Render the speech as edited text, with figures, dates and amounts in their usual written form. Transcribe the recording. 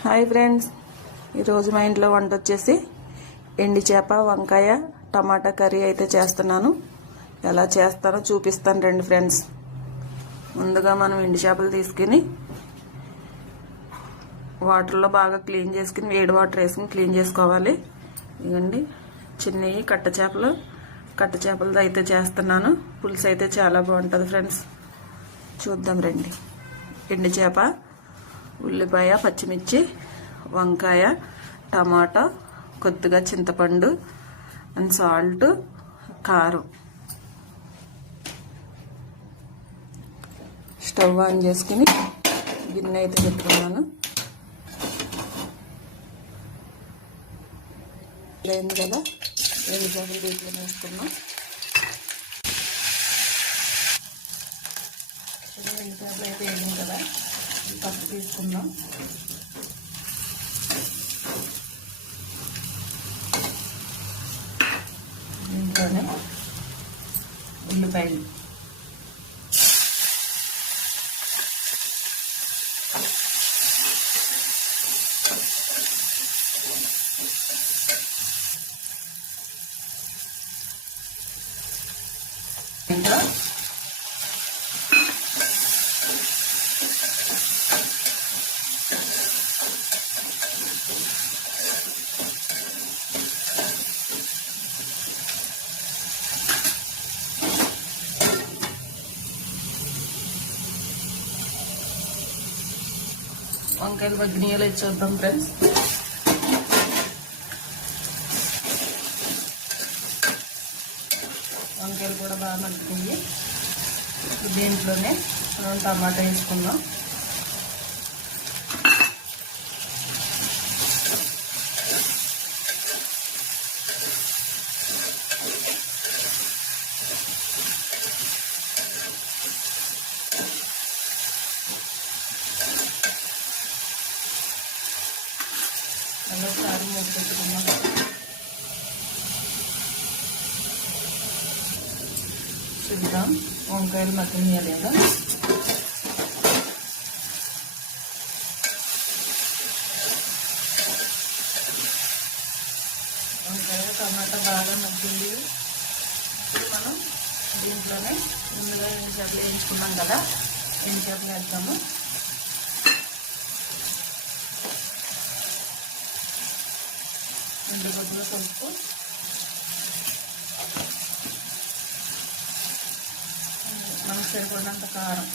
Hi friends, ఈరోజు మా ఇంట్లో వంట వచ్చేసి ఎండి చేప వంకాయ టమాటా కర్రీ అయితే చేస్తున్నాను. ఎలా చేస్తానో చూపిస్తాను రండి ఫ్రెండ్స్. ముందుగా మనం ఎండి చేపలు తీసుకుని వాటర్లో బాగా క్లీన్ చేసుకుని వేడి వాటర్ వేసుకుని క్లీన్ చేసుకోవాలి. ఇదండి చిన్నవి కట్ట చేపలది అయితే చేస్తున్నాను. పులుసు అయితే చాలా బాగుంటుంది ఫ్రెండ్స్. చూద్దాం రండి. ఎండి చేప, ఉల్లిపాయ, పచ్చిమిర్చి, వంకాయ, టమాటా, కొద్దిగా చింతపండు అండ్ సాల్ట్, కారం. స్టవ్ ఆన్ చేసుకుని గిన్నె అయితే పెట్టుకున్నాను. అయింది కదా, రెండు చేపలు దీంట్లో వేసుకున్నాం. రెండు చేపలు అయితే వేసాం కదా, పసుపు తీసుకుందాం. దీంట్లోనే ఉల్లిపాయలు, ఇంట్లో వంకాయలు మగ్గినీయలు అయితే చూద్దాం ఫ్రెండ్స్. వంకాయలు కూడా బాగా మగ్గినాయి. దీంట్లోనే మనం టమాటా వేసుకుందాం. కారం వేసుకుంటున్నాం. చూద్దాం వంకాయలు మగ్గినాయా లేదా. వంకాయ టమాటా బాగా మగ్గింది. ఇప్పుడు మనం దీంట్లోనే ముందుగా ఎండు చేపలు వేయించుకున్నాం కదా, ఎండు చేపలు వేద్దాము. రెండు గుడ్లు పసుపు, మనకు సరిపడినంత కారం,